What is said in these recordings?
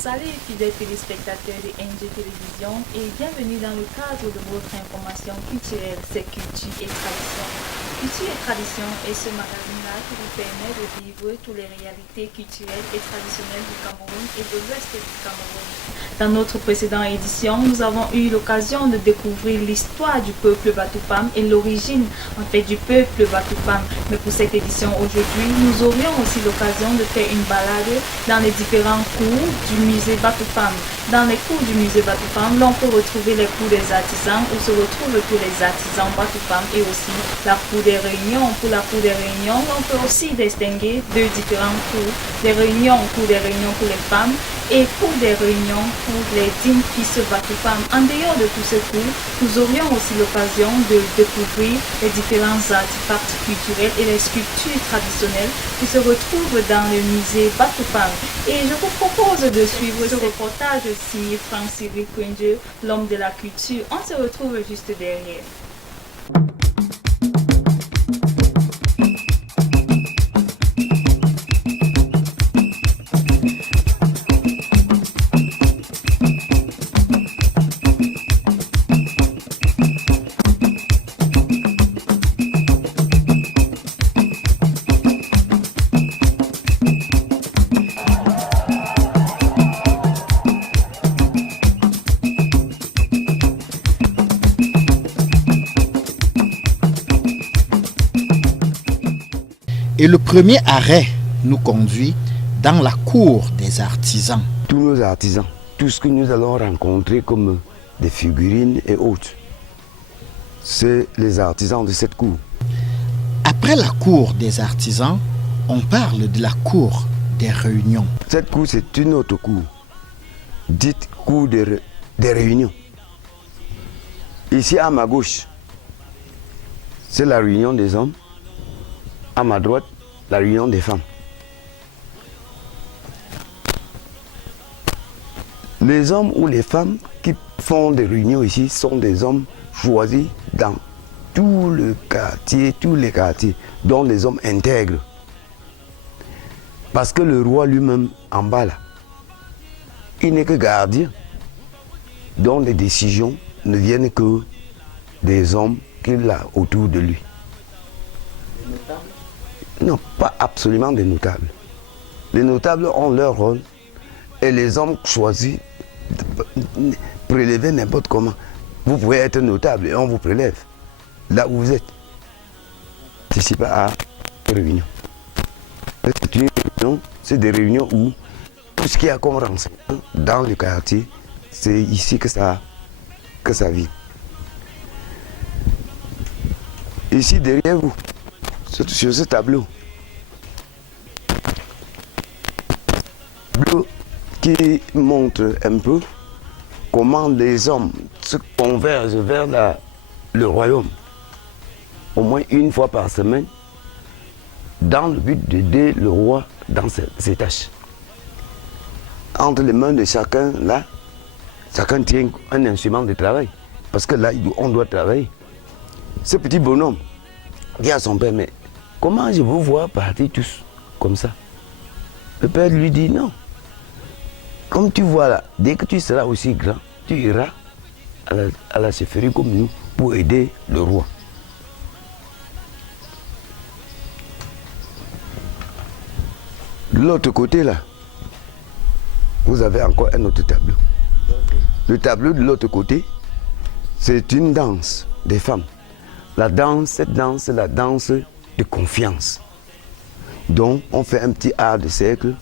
Salut fidèles téléspectateurs de NG Télévision et bienvenue dans le cadre de votre information culturelle, c'est Culture et Tradition. Culture et Tradition est ce magazine-là qui vous permet de vivre toutes les réalités culturelles et traditionnelles du Cameroun et de l'Ouest du Cameroun. Dans notre précédente édition, nous avons eu l'occasion de découvrir l'histoire du peuple Batoufam et l'origine du peuple Batoufam. Mais pour cette édition aujourd'hui, nous aurions aussi l'occasion de faire une balade dans les différents cours du musée Batoufam. Dans les cours du musée Batoufam, l'on peut retrouver les cours des artisans où se retrouvent tous les artisans Batoufam et aussi la cour des réunions. Pour la cour des réunions, l'on peut aussi distinguer deux différents cours. Des réunions, cours des réunions pour les femmes et cours des réunions pour les dignes fils Batoufam. En dehors de tous ces cours, nous aurions aussi l'occasion de découvrir les différents artefacts culturels et les sculptures traditionnelles qui se retrouvent dans le musée Batoufam. Et je vous propose de suivre ce reportage signé Franck-Cyril Kwenje, l'homme de la culture. On se retrouve juste derrière. Et le premier arrêt nous conduit dans la cour des artisans. Tous nos artisans, tout ce que nous allons rencontrer comme des figurines et autres, c'est les artisans de cette cour. Après la cour des artisans, on parle de la cour des réunions. Cette cour, c'est une autre cour, dite cour des réunions. Ici à ma gauche, c'est la réunion des hommes. À ma droite, la réunion des femmes. Les hommes ou les femmes qui font des réunions ici sont des hommes choisis dans tout le quartier, tous les quartiers, dont les hommes intègres. Parce que le roi lui-même, en bas là, il n'est que gardien, dont les décisions ne viennent que des hommes qu'il a autour de lui. Non, pas absolument des notables. Les notables ont leur rôle et les hommes choisis prélever n'importe comment. Vous pouvez être notable et on vous prélève là où vous êtes. C'est pas à réunion. C'est une réunion, c'est des réunions où tout ce qu'il y a comme renseignement dans le quartier, c'est ici que ça vit. Ici derrière vous, sur ce tableau bleu qui montre un peu comment les hommes se convergent vers le royaume au moins une fois par semaine dans le but d'aider le roi dans ses tâches. Entre les mains de chacun, là, chacun tient un instrument de travail parce que là, on doit travailler. Ce petit bonhomme dit à son père, mais comment je vous vois partir tous comme ça? Le père lui dit non. Comme tu vois là, dès que tu seras aussi grand, tu iras à la chefferie comme nous pour aider le roi. De l'autre côté là, vous avez encore un autre tableau. Le tableau de l'autre côté, c'est une danse des femmes. La danse, cette danse, c'est la danse de confiance. Donc, on fait un petit art de cercle.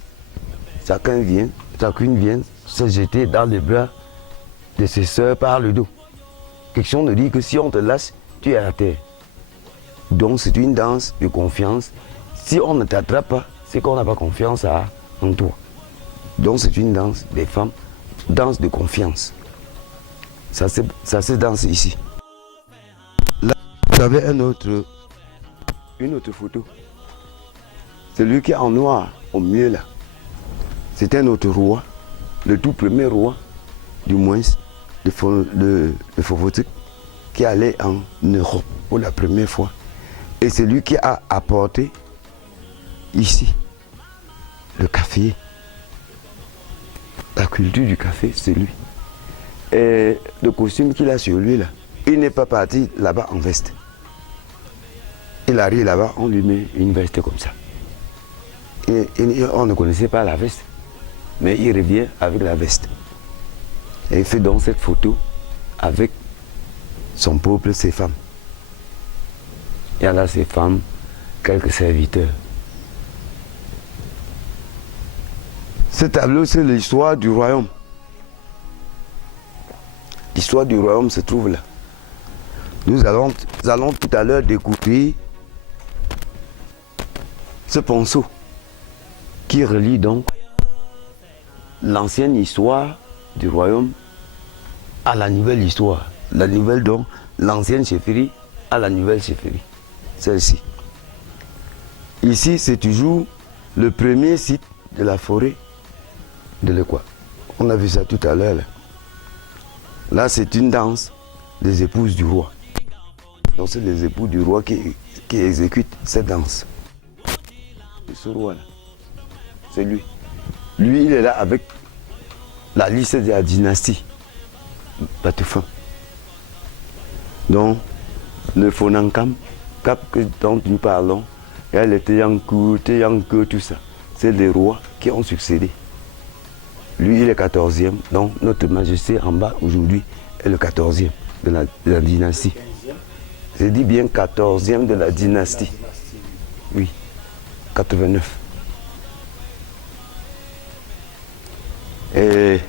Chacune vient se jeter dans les bras de ses soeurs par le dos. Question de dire que si on te lâche, tu es à terre. Donc c'est une danse de confiance. Si on ne t'attrape pas, c'est qu'on n'a pas confiance en toi. Donc c'est une danse des femmes, danse de confiance. Ça se danse ici. Là, vous avez une autre photo. Celui qui est en noir, au milieu là, c'était notre roi, le tout premier roi, du moins, de Fofo-Tic, qui allait en Europe pour la première fois. Et c'est lui qui a apporté ici le café. La culture du café, c'est lui. Et le costume qu'il a sur lui là, il n'est pas parti là-bas en veste. Il arrive là-bas, on lui met une veste comme ça. Et on ne connaissait pas la veste, mais il revient avec la veste. Et il fait donc cette photo avec son peuple, ses femmes. Il y a là ses femmes, quelques serviteurs. Ce tableau, c'est l'histoire du royaume. L'histoire du royaume se trouve là. Nous allons tout à l'heure découvrir ce ponceau qui relie donc l'ancienne histoire du royaume à la nouvelle histoire. La nouvelle donc, l'ancienne chefferie à la nouvelle chefferie. Celle-ci. Ici, c'est toujours le premier site de la forêt de l'Équois. On a vu ça tout à l'heure. Là, c'est une danse des épouses du roi. Donc, c'est les époux du roi qui exécutent cette danse. Et ce roi-là, c'est lui. Lui, il est là avec la liste de la dynastie Batoufan. Donc, le Fonankam, Cap dont nous parlons, et le Teyankou, tout ça, c'est les rois qui ont succédé. Lui, il est 14e, donc notre majesté en bas aujourd'hui est le 14e de la dynastie. Je dis bien 14e de la dynastie. Oui, 89. Et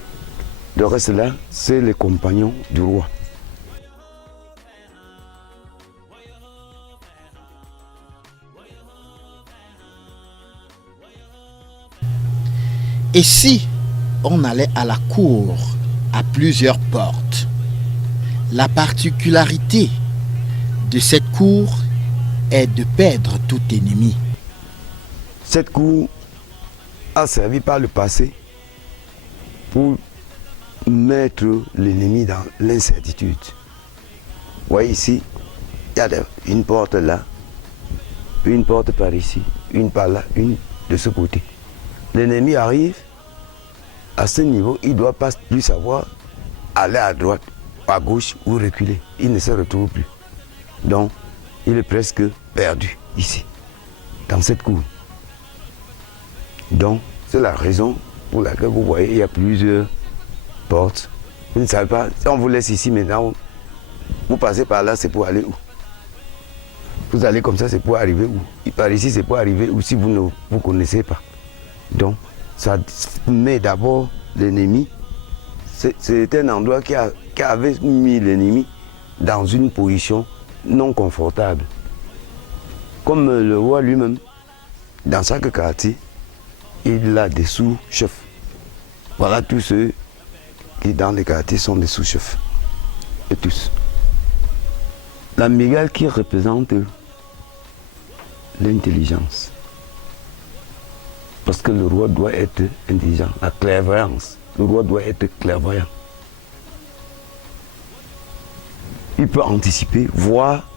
le reste là, c'est les compagnons du roi. Et si on allait à la cour à plusieurs portes, la particularité de cette cour est de perdre tout ennemi. Cette cour a servi par le passé pour mettre l'ennemi dans l'incertitude. Vous voyez ici, il y a une porte là, une porte par ici, une par là, une de ce côté. L'ennemi arrive, à ce niveau, il ne doit pas plus savoir aller à droite, à gauche ou reculer. Il ne se retrouve plus. Donc, il est presque perdu ici, dans cette cour. Donc, c'est la raison pour laquelle vous voyez, il y a plusieurs portes. Vous ne savez pas, si on vous laisse ici maintenant, vous passez par là, c'est pour aller où? Vous allez comme ça, c'est pour arriver où? Et par ici, c'est pour arriver où si vous ne vous connaissez pas. Donc, ça met d'abord l'ennemi. C'est un endroit qui avait mis l'ennemi dans une position non confortable. Comme le roi lui-même, dans chaque quartier, il a des sous-chefs. Voilà tous ceux qui dans les quartiers sont des sous-chefs. Et tous. La mégale qui représente l'intelligence. Parce que le roi doit être intelligent, la clairvoyance. Le roi doit être clairvoyant. Il peut anticiper, voir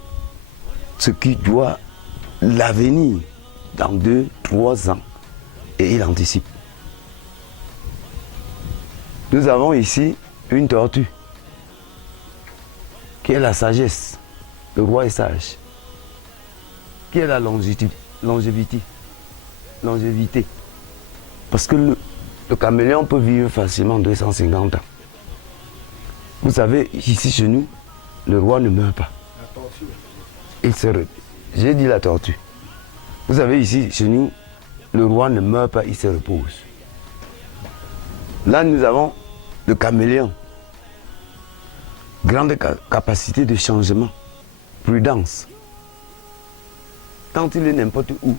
ce qui doit l'avenir dans 2, 3 ans. Et il anticipe. Nous avons ici une tortue qui est la sagesse. Le roi est sage. Qui est la longévité. Parce que le caméléon peut vivre facilement 250 ans. Vous savez, ici chez nous, le roi ne meurt pas. J'ai dit la tortue. Vous savez, ici chez nous, le roi ne meurt pas, il se repose. Là, nous avons le caméléon. Grande capacité de changement, prudence. quand il est n'importe où,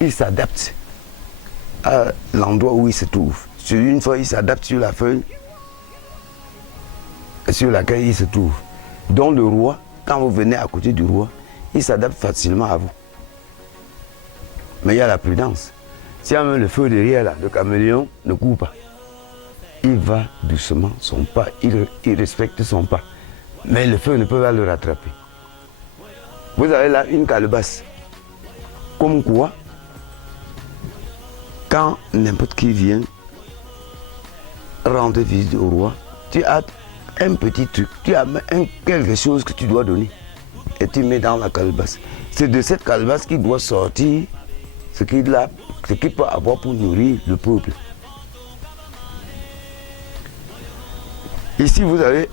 il s'adapte à l'endroit où il se trouve. Sur une fois, il s'adapte sur la feuille sur laquelle il se trouve. Donc le roi, quand vous venez à côté du roi, il s'adapte facilement à vous. Mais il y a la prudence. Si on met le feu derrière là, le caméléon ne court pas. Il va doucement, son pas, il respecte son pas. Mais le feu ne peut pas le rattraper. Vous avez là une calebasse. Comme quoi, quand n'importe qui vient rendre visite au roi, tu as un petit truc, tu as quelque chose que tu dois donner. Et tu mets dans la calebasse. C'est de cette calebasse qu'il doit sortir ce qu'il peut avoir pour nourrir le peuple. Ici, vous avez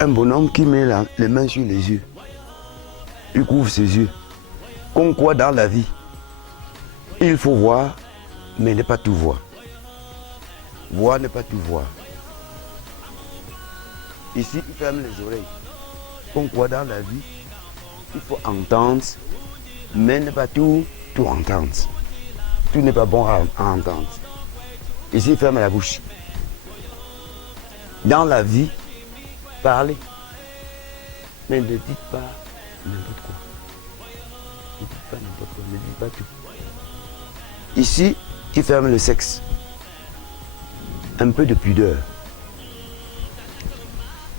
un bonhomme qui met les mains sur les yeux. Il couvre ses yeux. Comme quoi dans la vie, il faut voir, mais ne pas tout voir. Voir, ne pas tout voir. Ici, il ferme les oreilles. Comme quoi dans la vie, il faut entendre, mais ne pas tout entendre. Tout n'est pas bon à entendre. Ici, il ferme la bouche. Dans la vie, parlez. Mais ne dites pas n'importe quoi. Ne dites pas n'importe quoi, ne dites pas tout. Ici, il ferme le sexe. Un peu de pudeur.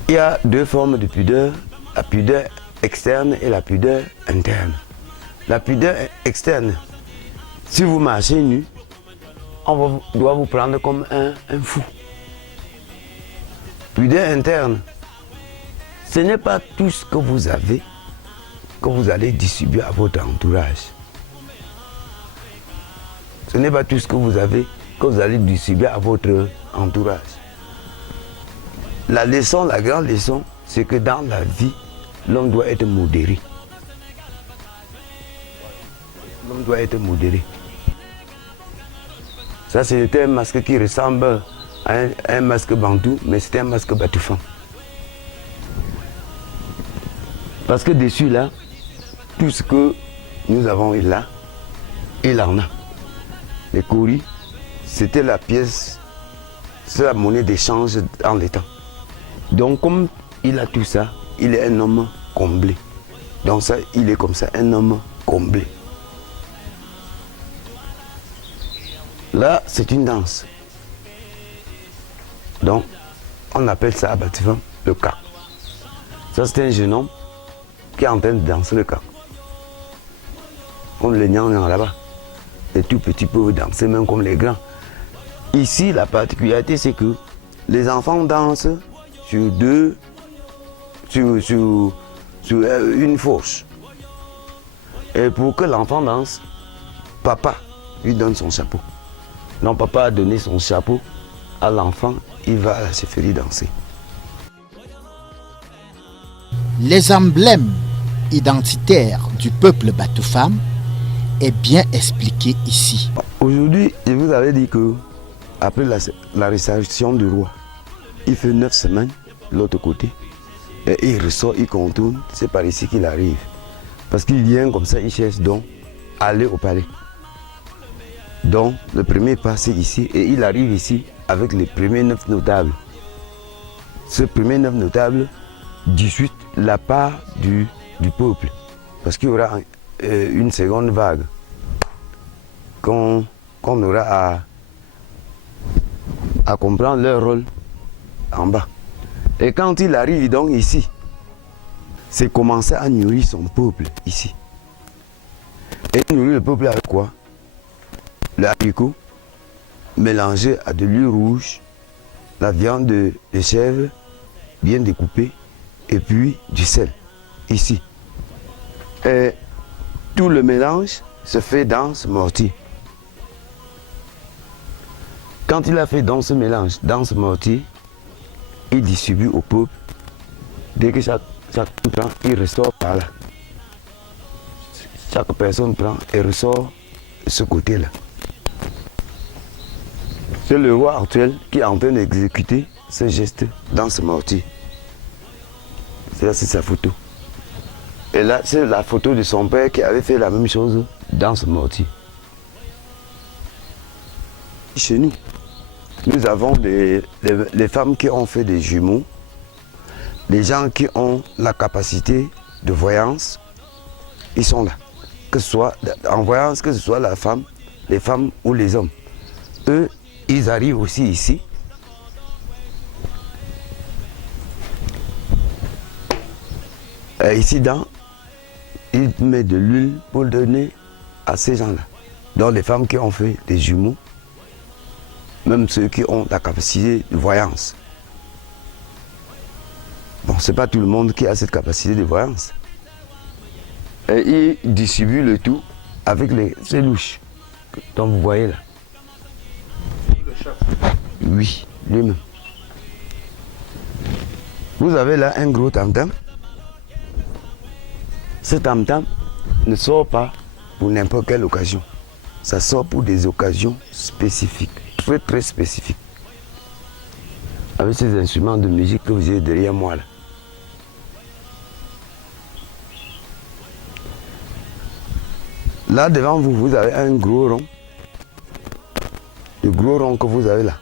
Il y a deux formes de pudeur, la pudeur externe et la pudeur interne. La pudeur externe, si vous marchez nu, on doit vous prendre comme un fou. Pudeur interne, ce n'est pas tout ce que vous avez que vous allez distribuer à votre entourage. Ce n'est pas tout ce que vous avez que vous allez distribuer à votre entourage. La leçon, la grande leçon, c'est que dans la vie, l'homme doit être modéré. L'homme doit être modéré. Ça, c'était un masque qui ressemble à un masque bantou, mais c'était un masque batoufan. Parce que dessus, là, tout ce que nous avons est là, il en a. Les cauris, c'était la pièce, c'est la monnaie d'échange dans les temps. Donc, comme il a tout ça, il est un homme comblé. Donc ça, il est comme ça, un homme comblé. Là, c'est une danse. Donc, on appelle ça à Bativan le cas. Ça, c'est un jeune homme qui est en train de danser le cas. Comme les Nyang là-bas. Les tout petits peuvent danser, même comme les grands. Ici, la particularité, c'est que les enfants dansent sur une fosse. Et pour que l'enfant danse, papa lui donne son chapeau. Donc papa a donné son chapeau à l'enfant, il va à la chefferie danser. Les emblèmes identitaires du peuple Batoufam est bien expliqué ici. Aujourd'hui, je vous avais dit que après la réception du roi, il fait 9 semaines de l'autre côté et il ressort, il contourne, c'est par ici qu'il arrive. Parce qu'il vient comme ça, il cherche donc à aller au palais. Donc le premier pas c'est ici et il arrive ici avec les premiers 9 notables. Ce premier 9 notables discute la part du peuple. Parce qu'il y aura une seconde vague qu'on aura à comprendre leur rôle en bas. Et quand il arrive donc ici, c'est commencer à nourrir son peuple ici. Et nourrir le peuple avec quoi? Le haricot mélangé à de l'huile rouge, la viande de chèvre bien découpée et puis du sel ici. Et tout le mélange se fait dans ce mortier. Quand il a fait dans ce mélange, dans ce mortier, il distribue au peuple. Dès que chaque prend, il ressort par là. Chaque personne prend et ressort de ce côté-là. C'est le roi actuel qui est en train d'exécuter ce geste dans ce mortier. C'est là, c'est sa photo. Et Et là, c'est la photo de son père qui avait fait la même chose dans ce mortier. Chez nous, nous avons les femmes qui ont fait des jumeaux, les gens qui ont la capacité de voyance, ils sont là. Que ce soit en voyance, que ce soit la femme, les femmes ou les hommes. Eux, ils arrivent aussi ici. Et ici, ils mettent de l'huile pour donner à ces gens-là. Donc les femmes qui ont fait des jumeaux, même ceux qui ont la capacité de voyance. Bon, ce n'est pas tout le monde qui a cette capacité de voyance. Et ils distribuent le tout avec ces louches dont vous voyez là. Le chef. Oui, lui-même. Vous avez là un gros tam-tam. Ce tam-tam ne sort pas pour n'importe quelle occasion. Ça sort pour des occasions spécifiques, très très spécifiques. Avec ces instruments de musique que vous avez derrière moi là. Là devant vous, vous avez un gros rond. Le gros rond que vous avez là.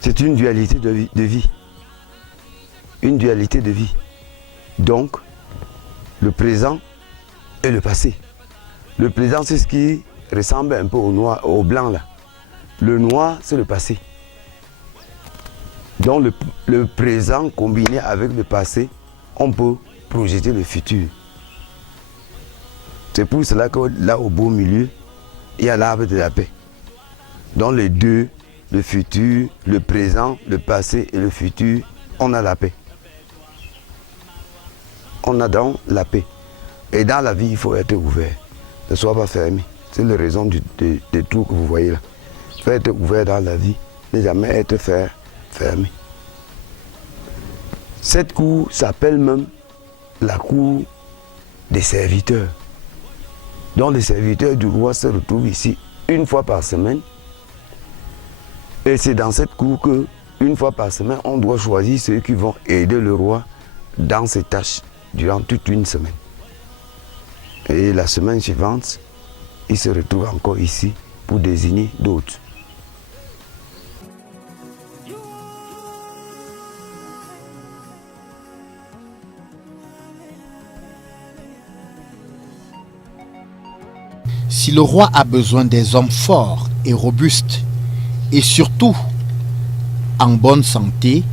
C'est une dualité de vie. Une dualité de vie. Donc, le présent et le passé. Le présent, c'est ce qui ressemble un peu au noir, au blanc là. Le noir, c'est le passé. Donc, le présent combiné avec le passé, on peut projeter le futur. C'est pour cela que là, au beau milieu, il y a l'arbre de la paix. Dans les deux, le futur, le présent, le passé et le futur, on a la paix. On a donc la paix. Et dans la vie, il faut être ouvert. Ne sois pas fermé. C'est la raison des trous que vous voyez là. Il faut être ouvert dans la vie, ne jamais être fermé. Cette cour s'appelle même la cour des serviteurs. Donc les serviteurs du roi se retrouvent ici une fois par semaine. Et c'est dans cette cour que, une fois par semaine, on doit choisir ceux qui vont aider le roi dans ses tâches durant toute une semaine. Et la semaine suivante, il se retrouve encore ici pour désigner d'autres. Si le roi a besoin des hommes forts et robustes, et surtout en bonne santé,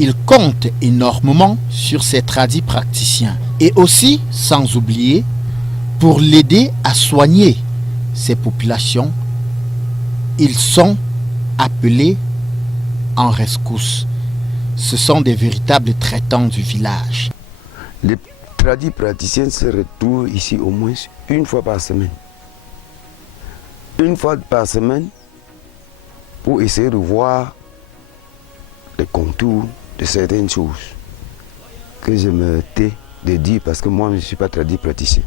il compte énormément sur ses tradis praticiens. Et aussi, sans oublier, pour l'aider à soigner ces populations, ils sont appelés en rescousse. Ce sont des véritables traitants du village. Les tradis praticiens se retrouvent ici au moins une fois par semaine. Une fois par semaine, pour essayer de voir les contours de certaines choses que je me tais de dire parce que moi je ne suis pas tradit praticien.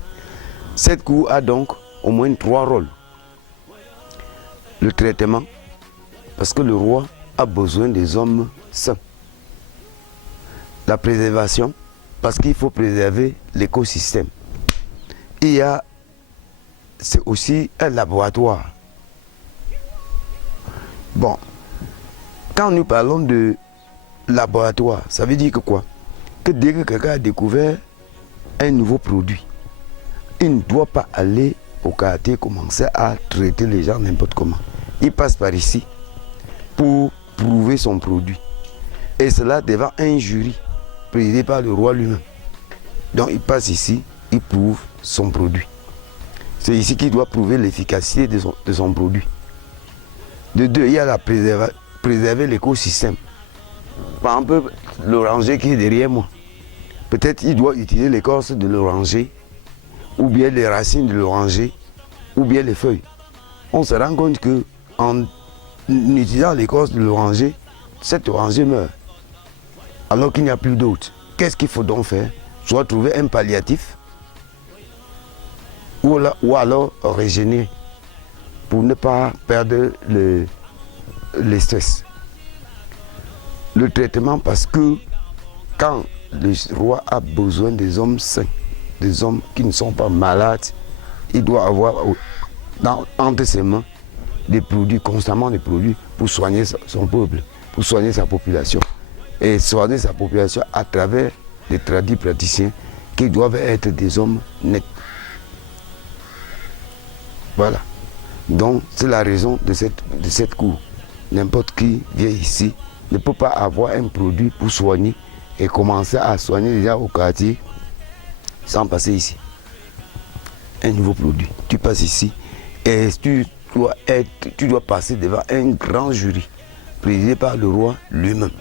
Cette cour a donc au moins 3 rôles. Le traitement, parce que le roi a besoin des hommes sains. La préservation, parce qu'il faut préserver l'écosystème. C'est aussi un laboratoire. Bon, quand nous parlons de laboratoire, ça veut dire que quoi? Que dès que quelqu'un a découvert un nouveau produit, il ne doit pas aller au quartier commencer à traiter les gens n'importe comment. Il passe par ici pour prouver son produit. Et cela devant un jury présidé par le roi lui-même. Donc il passe ici, il prouve son produit. C'est ici qu'il doit prouver l'efficacité de son produit. De deux, il y a la préserver l'écosystème. Par exemple, l'oranger qui est derrière moi. Peut-être il doit utiliser l'écorce de l'oranger, ou bien les racines de l'oranger, ou bien les feuilles. On se rend compte qu'en utilisant l'écorce de l'oranger, cet oranger meurt. Alors qu'il n'y a plus d'autre. Qu'est-ce qu'il faut donc faire? Soit trouver un palliatif, ou alors régénérer, pour ne pas perdre le stress. Le traitement, parce que quand le roi a besoin des hommes sains, des hommes qui ne sont pas malades. Il doit avoir entre ses mains des produits, constamment des produits pour soigner son peuple, pour soigner sa population. Et soigner sa population à travers les tradis praticiens qui doivent être des hommes nets. Voilà. Donc c'est la raison de cette cour. N'importe qui vient ici ne peut pas avoir un produit pour soigner et commencer à soigner déjà au quartier sans passer ici. Un nouveau produit. Tu passes ici et tu dois passer devant un grand jury présidé par le roi lui-même.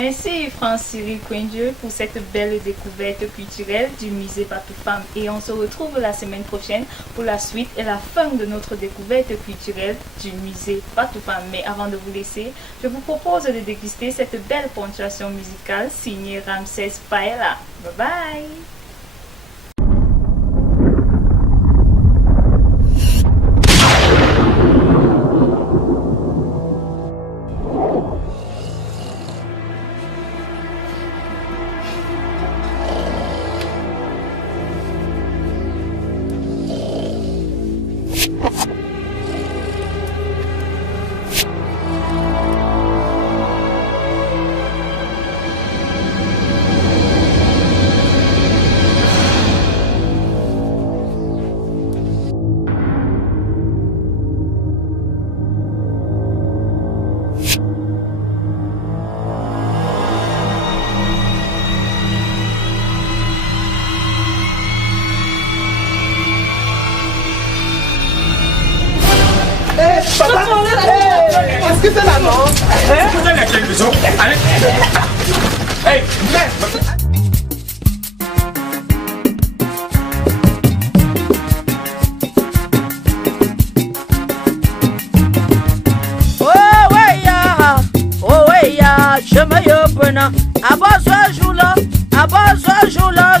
Merci Francis Kwendieu pour cette belle découverte culturelle du musée Patoufam et on se retrouve la semaine prochaine pour la suite et la fin de notre découverte culturelle du musée Patoufam. Mais avant de vous laisser, je vous propose de déguster cette belle ponctuation musicale signée Ramsès Paella. Bye bye! Est-ce que c'est la norme? Est-ce que c'est la télévision? Allez. Hey, je me yopena, abazwa jula,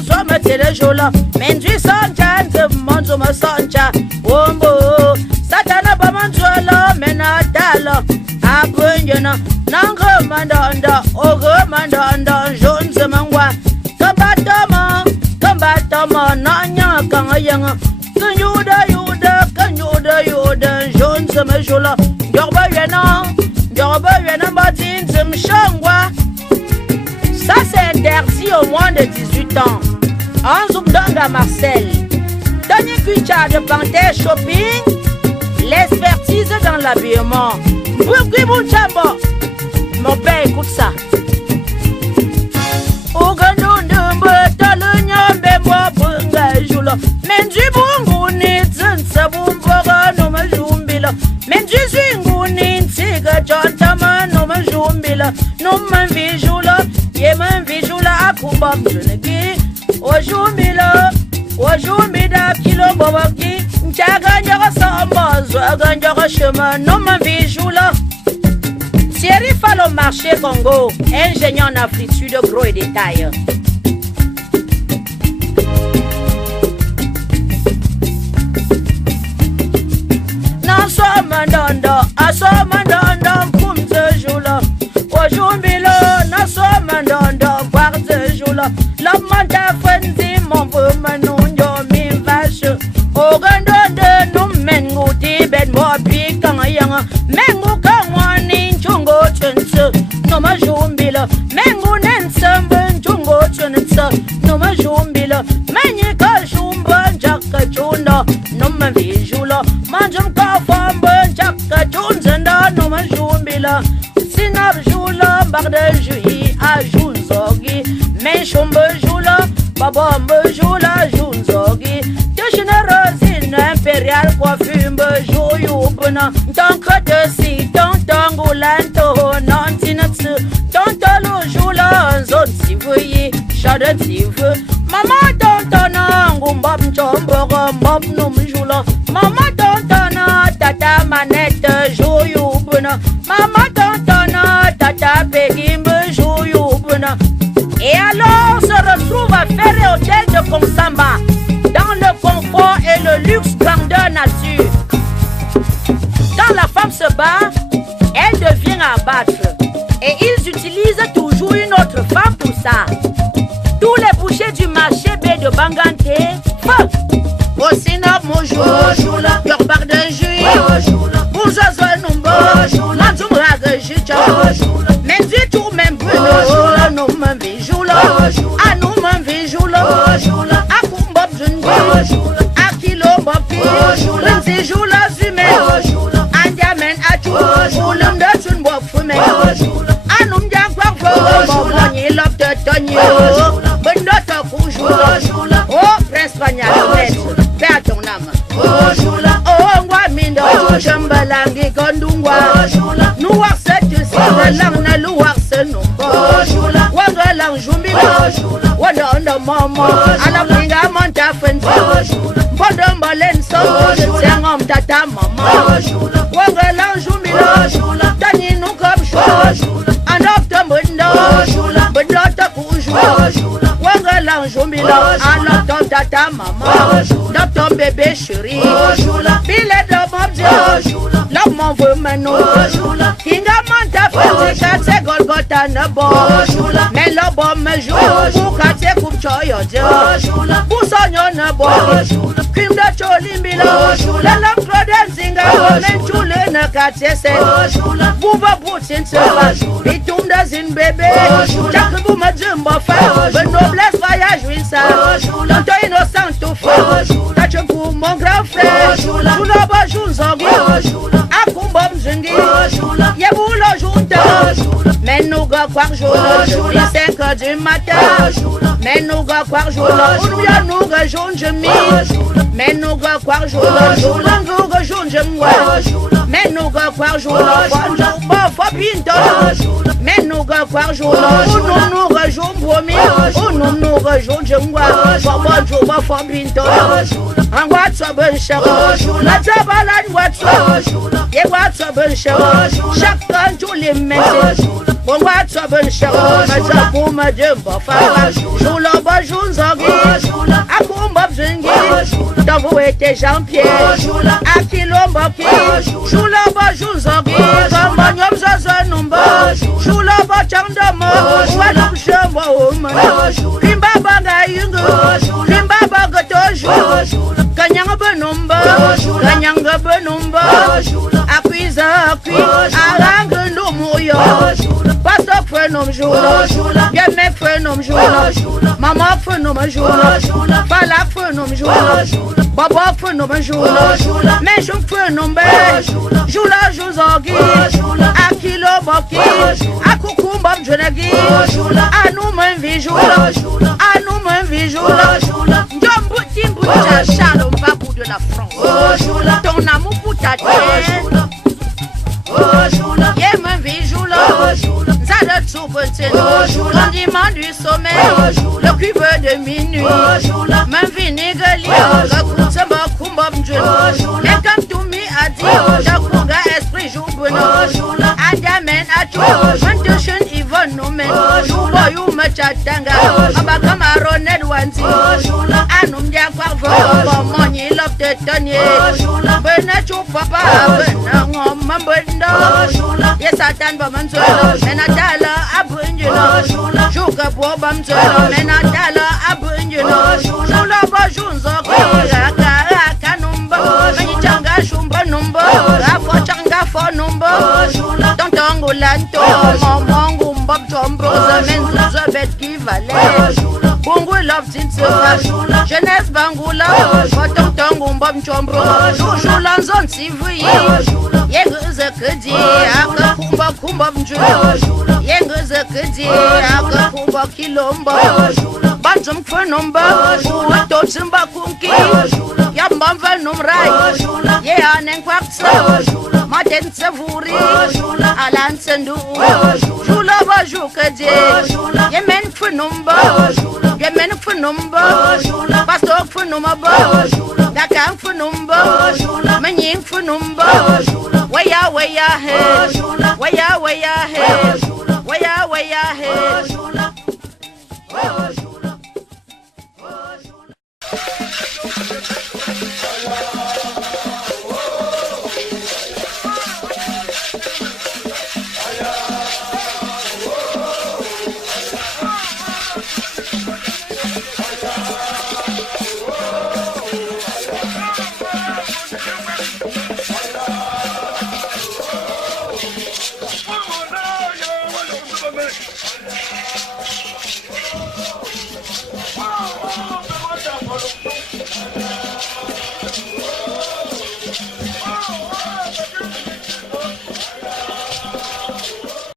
zo me tere jula, menji sanja, monzo ma sanja, wombo, satana ba manzola, mena dala, abunyana, nanga mandanda, ogo mandanda, jonze mangwa, kambatama, nanya kangayanga, kanyuda, jonze me jula, yorba yena badin mshangwa. Ça c'est interdit au moins de 18 ans. Anzumdanga Marcel, Tony Kucha de Panthère Shopping, l'expertise dans l'habillement. Bouki Bouchamba, mon père écoute ça. Oganundumbe talunyambe mwa bunga jula. Menji bunguni tsinsa bumboga no majumbila. Menji zwinguni ntiga chantama no majumbila. No manvijula, ye manvijula akuba mjunegi. Ojumbida kilo babaki. Nchaganya samba, zwaganya chemin no manvijula. Thierry Fall au marché Congo, ingénieur en amplitude gros et détail. Asomandanda kumze jula. Ojumbilo nasomandanda kwarze jula. La manta fenzi mon veut manunyo mi vache. Ogandonde numengu tibet mo pikanga yanga. Mengu kangwani chungo chunse. No majumbilo. Mengu nensembe chungo chunse. No majumbilo. Menyi kashumba njaka chunda. No mavijula. Manjum kafamba njaka chunzenda. No majumbilo. Sinab jula bagde jui a junzogi. Menshumbe jula. Babambe jula junzogi. Générosine impériale coiffumbe joyubna. Tanka de si tantangulanto nantinatsu. Tantalo jula zone si voye. Shaden si veut. Mama tantana ngumbab nchombora mob num jula. Mama tantana tata manette joyubna. Mama tantana tata pegimbe joyubna. Et alors se retrouve à faire hôtel de Konsamba, dans le confort et le luxe grandeur nature. Quand la femme se bat, elle devient à abattre. Et ils utilisent toujours une autre femme pour ça. Tous les bouchers du marché B de Bangante, feu! Osina Mojoula, Yorbar de Juillet, Boujozo Numbo, Mazumraga Jucha, Menzi tout même Bruno, nous m'en vijoula, à nous m'en vijoula, à Kumbob Jungi, à Kilo Bopi, Menzi Joula Zume, Andiamen Achu, Oulum de Tunbo Fume, Anum Diakwa, Moni Love de Tonio, Bendota Koujoula, oh Prince Pagnalet. Père ton âme. Oh, moi, mindo, Jambalangi, Gondungwa. Nous voir cette langue, nous voir ce nom. Wanga lang Jumbila. Wanda on mama. Ala pinga monta fenzi. Bodom balenso. Sengom tata mama. Wanga lang Jumbila. Tani nous comme chou. En octobre, Bendo Takujou. Wanga lang Jumbila. En octobre, tata mama. Dans ton bébé chéri. Billet de mon Dieu. L'homme m'en veut maintenant. Kinga manta fenzi. Kate Golgotha ne bo. Mais le bon me joue. Pour kate coupe choyo Dieu. Pour sonyo ne bo. Crime de cholimbila. L'homme Claude Zinga. Men chule ne kate se. Bouva boutin se va. Il tombe dans une bébé. Chaque bout me jumbo fait. Le noblesse voyage oui ça. Dans ton innocent tout fait. T'as pour mon grand frère. Joue le bon jour zongi. A kumbom zungi. Y'a vous le jour. Mais nous gars quoi jour. Il 5 heures du matin. Mais nous gars quoi jour. Nous gars jour je m'y. Mais nous gars quoi jour. Nous gars jour je m'y. Mais nous gars quoi jour. Faut pinto. Mais nous gars quoi jour. Nous gars jour promis. Nous gars jour je m'y. Faut jour faut pinto. En WhatsApp ben cher. La tabalan WhatsApp. Et WhatsApp ben cher. Chacun tous les messages. Bon WhatsApp ben cher. Mais pour me dire bon faire. Joue le bon jour zongi. A kumbob zongi. Dans vous était Jean-Pierre. A kilo moki. Joue le bon jour zongi. Comme bon yom zaza numba. Joue le bon chandomo. Walum shembo uma. Kimba banga yungu. Kimba banga tojo. Kanyang benumba. Kanyang benumba. Apuisa apui. Arang numuyo. Pastor phenom joula. Bien mec phenom joula. Maman phenom joula. Fala phenom joula. Baba phenom joula. Mais je phenom be. Joula jouzagi. A kilo boki. A kukumba mjonagi. A nous m'envie joula. A nous m'envie joula. Njombuti mbuta shalom babou de la France. Ton amour pour ta terre. Yé m'envie joula. Zada tsoubete. Condiment du sommeil. Le cuve de minuit. M'envie négali. Rakoute ma kumba mjolo. Et comme tout mi a dit. Jakuga esprit joubono. Adamen atou. Mantushin Yvonne nomen. Boyou me chatanga. Abakama Roned wanzi. Anum dia kwa voko. Moni love de tonye. Bena chou papa. Bena ngom mambendo. Yes atan bamanzolo. Menatala abunjulo. Juga po bamzolo. Menatala abunjulo. Jula bajunzo. Kaka kanumba. Manichanga shumba numba. Rafo changa fo numba. Tontongo lanto. Mamangu mbab jombo. Zamenzo zabet qui valait. Bongo love tinsefa. Jeunesse bangula. Tontongo mbab jombo. Jula zon sivuyi. Yegeze kedi. Aka kumba kumba mjulo. Yegeze kedi. Aka kumba kilomba. Banjum fenomba. Uto zimba kunki. Yamba fenomrai. Ye anen kwaksa. Maten savuri. Alan sendu. Jula baju kedi. Yemen fenomba. Yemen fenomba. Pastor fenomba. Dakang fenomba. Menying fenomba. Waya waya he.